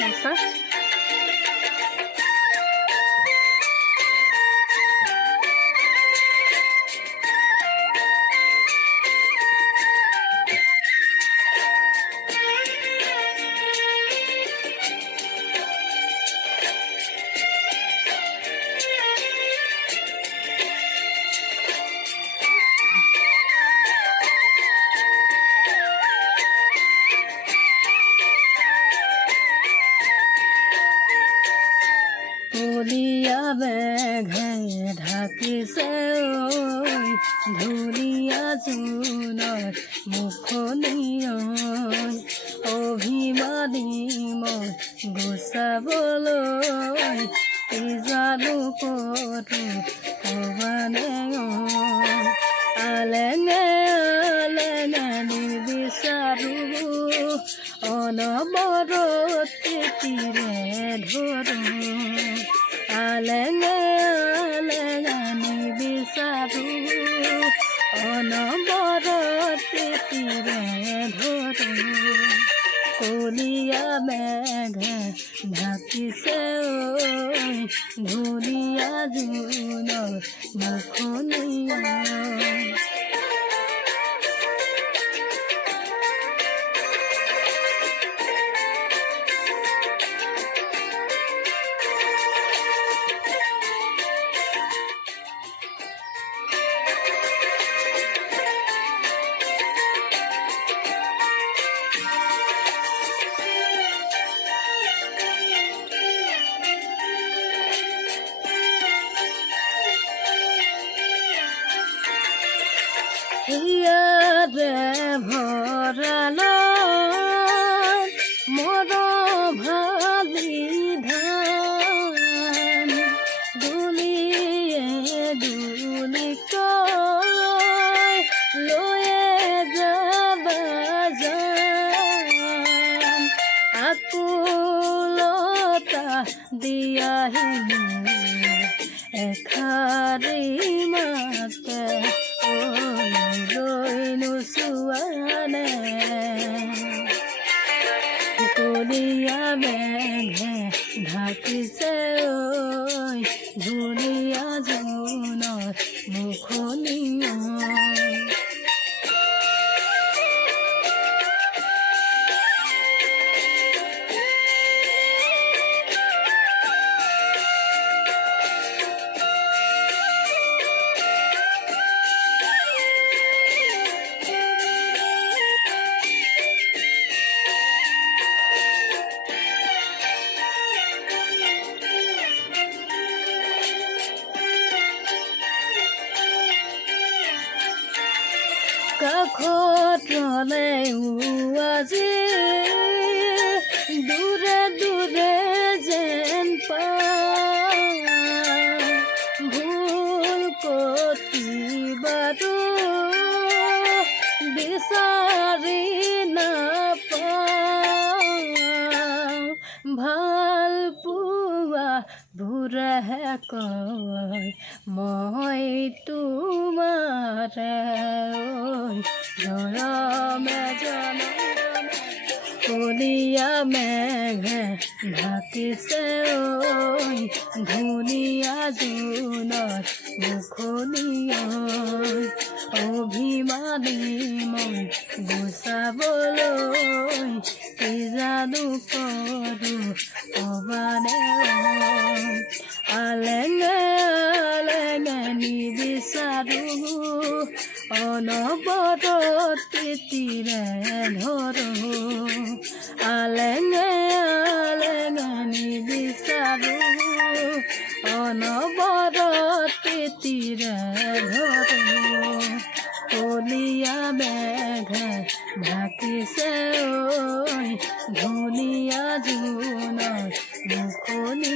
নমস্কাৰ। ধুলিয়া মেঘে ঢাকিছে ধুলিয়া জোনৰ মুখনি অভিমানী মই গুচাবলৈ কি জানো কৰো কবানে আলেঙে আলেঙে নিবিচাৰো অনবৰতে তীৰে ধৰো আলেঙে আলেঙে নিবিচাৰো অনবৰতে তীৰে ধৰো কলীয়া মেঘে ঢাকিছে ধুনীয়া জোনৰ মুখনি হিয়াৰে ভৰালো মোৰ ভালি ধান দুলিয়ে দুলিকৈ লৈয়ে যাবা জান আকুলতা দিয়াহিনো এখাৰি মাতে কলীয়া মেঘে ঢাকিছে ধুনীয়া জোনৰ মুখনি কাষতলে আজি দূৰে দূৰে যেন ভুল কতিবাৰো বিচাৰি নাপাওঁ ভাল পোৱা বুঢ়াহে কয় মই তোমাৰে জনমে জনমে কলীয়া মেঘে ঢাকিছে ধুনীয়া জোনৰ মুখনি অভিমানী মই গুচাবলৈ কি জানো কৰো কবানে আলেঙে আলেঙে নিবিচাৰো অনবৰতে তীৰে ধৰো আলেঙে আলেঙে নিবিচাৰো অনবৰতে তীৰে ধৰো কলীয়া মেঘে ঢাকিছে ধুনীয়া জোনৰ মুখনি